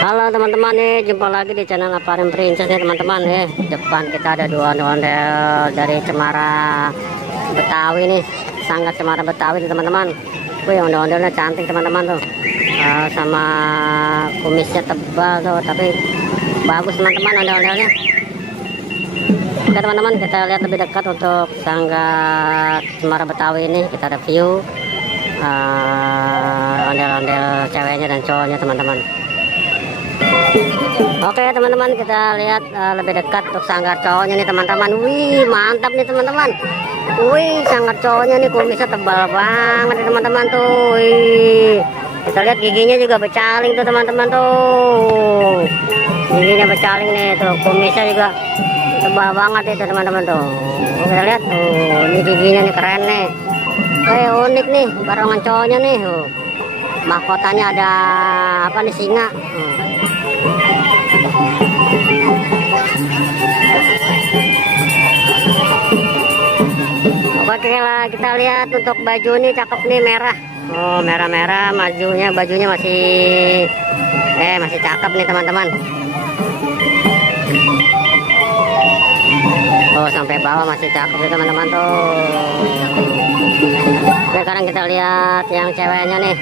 Halo teman-teman nih, jumpa lagi di channel Aquarium Princess nih teman-teman nih. Depan kita ada dua ondel dari Cemara Betawi nih, Sanggar Cemara Betawi nih teman-teman. Wih, ondel-ondelnya cantik teman-teman tuh. Sama kumisnya tebal tuh, tapi bagus teman-teman ondel-ondelnya. Oke teman-teman, kita lihat lebih dekat untuk Sanggar Cemara Betawi ini. Kita review ondel-ondel ceweknya dan cowoknya teman-teman. Oke teman-teman, kita lihat lebih dekat untuk sanggar cowoknya nih teman-teman. Wih, mantap nih teman-teman. Wih, sanggar cowoknya nih kumisnya tebal banget nih teman-teman tuh. Wih, kita lihat giginya juga becaling tuh teman-teman tuh. Giginya becaling nih tuh, kumisnya juga tebal banget itu teman-teman tuh. Kita lihat tuh, ini giginya nih keren nih. Unik nih barongan cowoknya nih. Mahkotanya ada apa nih, singa. Oke lah, kita lihat untuk baju nih cakep nih, merah. Oh, merah-merah, bajunya masih cakep nih teman-teman. Oh, sampai bawah masih cakep nih teman-teman tuh. Oke, sekarang kita lihat yang ceweknya nih.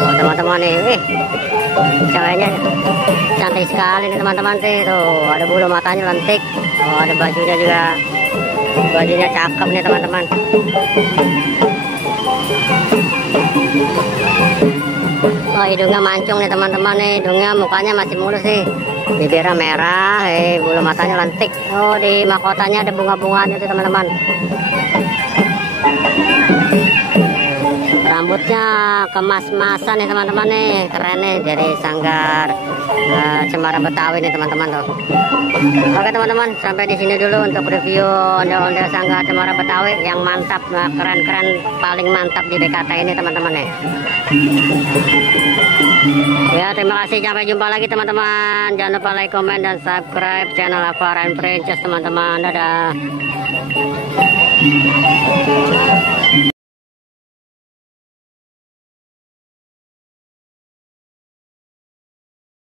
Oh, teman-teman nih, ceweknya cantik sekali nih teman-teman sih. Tuh, ada bulu matanya lentik. Oh, ada bajunya juga. Bajunya cakep nih teman-teman. Oh, hidungnya mancung nih teman-teman nih. Hidungnya, mukanya masih mulus sih. Bibirnya merah, bulu matanya lentik. Oh, di mahkotanya ada bunga-bunganya tuh teman-teman. Rambutnya kemas-masan nih teman-teman nih, keren nih, dari Sanggar Cemara Betawi nih teman-teman tuh. Oke teman-teman, sampai di sini dulu untuk review ondel-ondel Sanggar Cemara Betawi yang mantap, keren-keren, paling mantap di BKT ini teman-teman nih. Ya, terima kasih, sampai jumpa lagi teman-teman. Jangan lupa like, comment, dan subscribe channel Aquarium Princess teman-teman. Dadah.